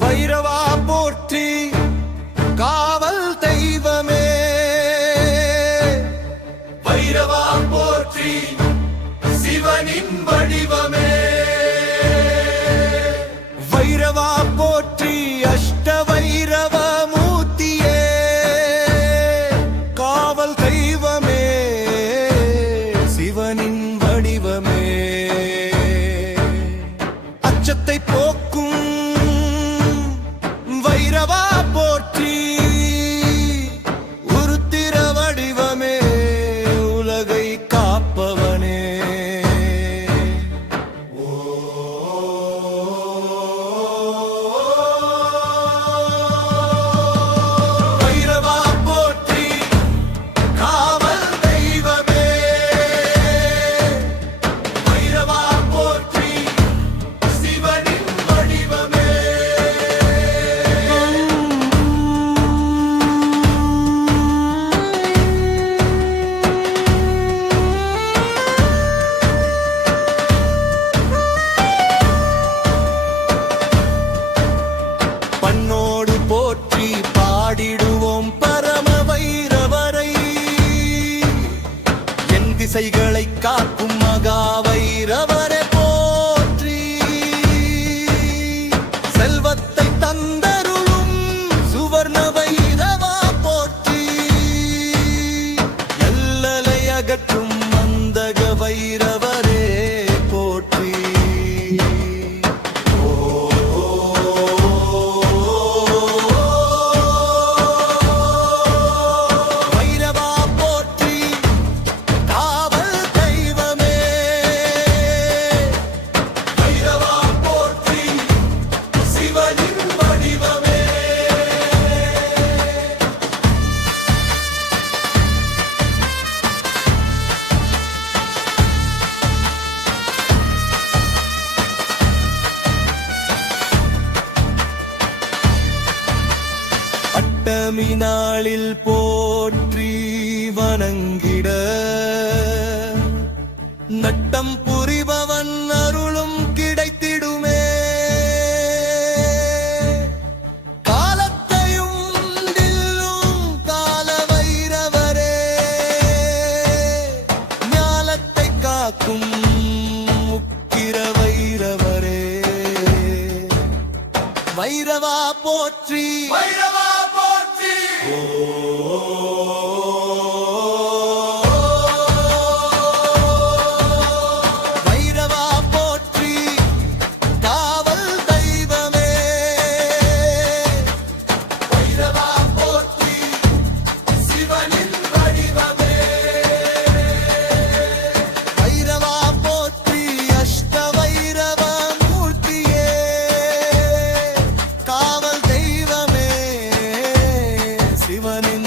வைரவா சிவனின் வடிவமே. திசைகளை காக்கும் மகாவைரவரை போற்றி. செல்வத்தை தந்தருளும் சுவர்ண வைரவா போற்றி. எல்லலை அகற்றும் மந்தக வைரவரே அட்டமி போற்றி வணங்கிட. நட்டம் புரிபவன் அருளும் கிடைத்திடுமே. காலத்தையும் தில்லும் கால வைரவரே ஞாலத்தை காக்கும் முக்கிர வைரவரே வைரவா போற்றி. வைரவா போற்றி காவல் தெய்வமே சிவனின்